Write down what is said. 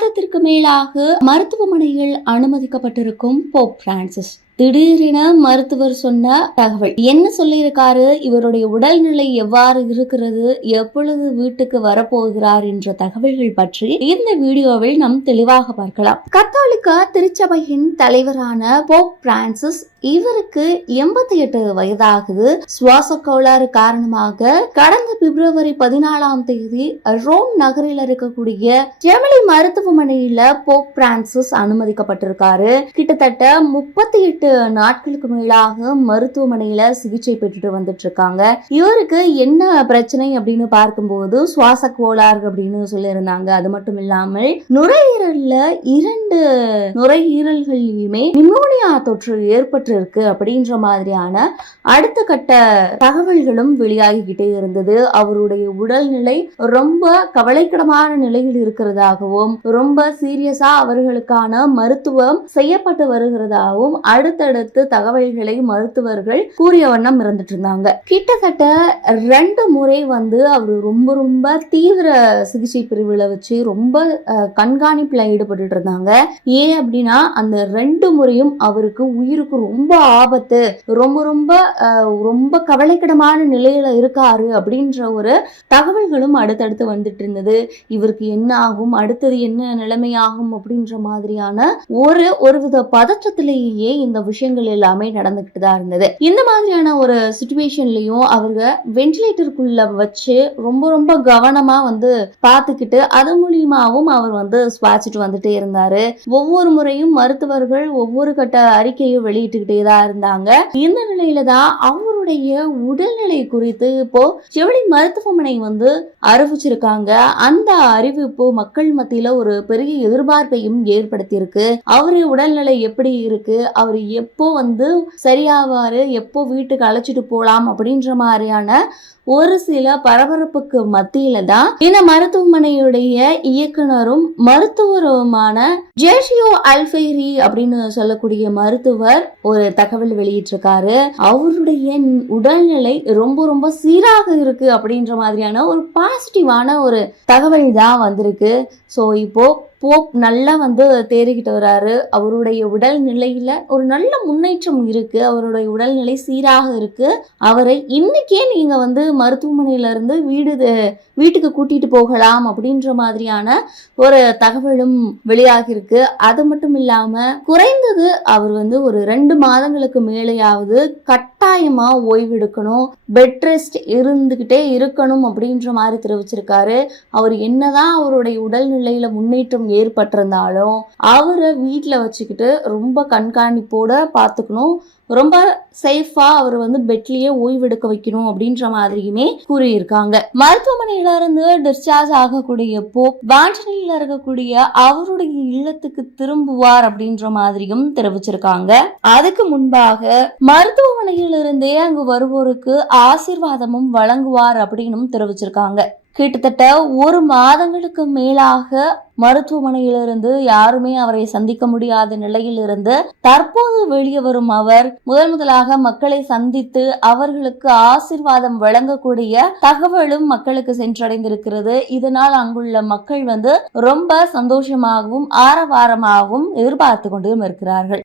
மாதத்திற்கு மேலாக மருத்துவமனையில் அனுமதிக்கப்பட்டிருக்கும் போப் பிரான்சிஸ். திடீரென மருத்துவர் சொன்ன தகவல். என்ன சொல்லியிருக்காரு? இவருடைய உடல்நிலை எவ்வாறு இருக்கிறது? எப்பொழுது வீட்டுக்கு வரப்போகிறார் என்ற தகவல்கள் பற்றி இந்த வீடியோவில் நாம் தெளிவாக பார்க்கலாம். கத்தோலிக்க திருச்சபையின் தலைவரான போப் பிரான்சிஸ் இவருக்கு எண்பத்தி எட்டு வயதாகுது. சுவாச கோளாறு காரணமாக கடந்த பிப்ரவரி பதினாலாம் தேதி ரோம் நகரில் இருக்கக்கூடிய ஜெமிலி மருத்துவமனையில போப் பிரான்சிஸ் அனுமதிக்கப்பட்டிருக்காரு. கிட்டத்தட்ட முப்பத்தி எட்டு நாட்களுக்கு மேலாக மருத்துவமனையில சிகிச்சை பெற்றுட்டு வந்துட்டு இருக்காங்க இவருக்கு என்ன பிரச்சனை அப்படின்னு பார்க்கும்போது சுவாச கோளாறு அப்படின்னு சொல்லியிருந்தாங்க. அது மட்டும் இல்லாமல் நுரையீரல்ல இரண்டு நுரையீரல்கள்லயுமே நிமோனியா தொற்று ஏற்பட்டு இருக்கு அப்படின்ற மாதிரியான அடுத்த கட்ட தகவல்களும் வெளியாகிக்கிட்டே இருந்தது. அவருடைய உடல்நிலை ரொம்ப கவலைக்கிடமான நிலையில் இருக்கிறதாகவும் ரொம்ப சீரியஸா அவர்களுக்கான மருத்துவம் செய்யப்பட்டு வருகிறதாகவும் அடுத்த அடுத்தடுத்து தகவல்களை மருத்துவர்கள் கூறிய வண்ணம் இருந்துட்டு இருந்தாங்க. கிட்டத்தட்ட ரெண்டு முறை வந்து அவர் ரொம்ப ரொம்ப தீவிர சிகிச்சை பிரிவுல வச்சு ரொம்ப கண்காணிப்புல ஈடுபட்டு இருந்தாங்க. ஏன் அப்படின்னா அந்த ரெண்டு முறையும் அவருக்கு உயிருக்கு ரொம்ப ஆபத்து ரொம்ப ரொம்ப ரொம்ப கவலைக்கிடமான நிலையில இருக்காரு அப்படின்ற ஒரு தகவல்களும் அடுத்தடுத்து வந்துட்டு இருந்தது. இவருக்கு என்ன ஆகும் அடுத்தது என்ன நிலைமையாகும் அப்படின்ற மாதிரியான ஒரு ஒருவித பதற்றத்திலேயே இந்த விஷயங்கள் எல்லாமே நடந்துகிட்டு தான் இருந்தது. இந்த மாதிரியான ஒரு சுச்சுவேஷன்லயும் அவங்க வென்டிலேட்டருக்குள்ள வச்சு ரொம்ப ரொம்ப கவனமா வந்து பார்த்துக்கிட்டு அது மூலியமாவும் அவர் வந்து சுவாசிட்டு வந்துட்டே இருந்தாரு. ஒவ்வொரு முறையும் மருத்துவர்கள் ஒவ்வொரு கட்ட அறிக்கையும் வெளியிட்டுக்கிட்டே தான் இருந்தாங்க. இந்த நிலையில தான் அவருடைய உடல்நிலை குறித்து இப்போ செவிலி மருத்துவமனை வந்து அறிவிச்சிருக்காங்க. அந்த அறிவிப்பு மக்கள் மத்தியில ஒரு பெரிய எதிர்பார்ப்பையும் ஏற்படுத்தியிருக்கு. அவரு உடல்நிலை எப்படி இருக்கு? அவர் எப்போ வந்து சரியாவாரு? எப்போ வீட்டுக்கு அழைச்சிட்டு போகலாம் அப்படின்ற மாதிரியான ஒரு சில பரபரப்புக்கு மத்தியில தான் இந்த மருத்துவமனையுடைய இயக்குனரும் மருத்துவருமான ஜேஷியோ அல்ஃபேரி அப்படின்னு சொல்லக்கூடிய மருத்துவர் ஒரு தகவல் வெளியிட்டிருக்காரு. அவருடைய உடல்நிலை ரொம்ப ரொம்ப சீராக இருக்கு அப்படின்ற மாதிரியான ஒரு பாசிட்டிவான ஒரு தகவல் தான் வந்திருக்கு. ஸோ இப்போ போப் நல்லா வந்து தேறிக்கிட்டு வராரு. அவருடைய உடல் நிலையில ஒரு நல்ல முன்னேற்றம் இருக்கு. அவருடைய உடல்நிலை சீராக இருக்கு. அவரை இன்னைக்கே நீங்க வந்து மருத்துவமனையில இருந்து வீடு வீட்டுக்கு கூட்டிட்டு போகலாம் அப்படின்ற மாதிரியான ஒரு தகவலும் வெளியாகிருக்கு அது மட்டும் இல்லாம குறைந்தது அவர் வந்து ஒரு ரெண்டு மாதங்களுக்கு மேலேயாவது கட்டாயமா ஓய்வெடுக்கணும் பெட் ரெஸ்ட் இருந்துகிட்டே இருக்கணும் அப்படின்ற மாதிரி தெரிவிச்சிருக்காரு. அவர் என்னதான் அவருடைய உடல்நிலையில முன்னேற்றம் ஏற்பட்டிருந்தாலும் அவரை வீட்டில் வச்சுக்கிட்டு ரொம்ப கண்காணிப்போட பார்த்துக்கணும். ரொம்ப சேஃபா அவர் வந்து பெட்லயே ஓய்வெடுக்க வைக்கணும் அப்படின்ற மாதிரியுமே கூறியிருக்காங்க. மருத்துவமனையில இருந்து டிஸ்சார்ஜ் ஆகக்கூடிய போப் வாண்டனில இருக்கக்கூடிய அவருடைய இல்லத்துக்கு திரும்புவார் அப்படின்ற மாதிரியும் தெரிவிச்சிருக்காங்க. அதுக்கு முன்பாக மருத்துவமனையிலிருந்தே அங்கு வருவோருக்கு ஆசீர்வாதமும் வழங்குவார் அப்படின்னும் தெரிவிச்சிருக்காங்க. கிட்டத்தட்ட ஒரு மாதங்களுக்கு மேலாக மருத்துவமனையிலிருந்து யாருமே அவரை சந்திக்க முடியாத நிலையிலிருந்து தற்போது வெளியே வரும் அவர் முதல் முதலாக மக்களை சந்தித்து அவர்களுக்கு ஆசிர்வாதம் வழங்கக்கூடிய தகவலும் மக்களுக்கு சென்றடைந்திருக்கிறது. இதனால் அங்குள்ள மக்கள் வந்து ரொம்ப சந்தோஷமாகவும் ஆரவாரமாகவும் எதிர்பார்த்து கொண்டும் இருக்கிறார்கள்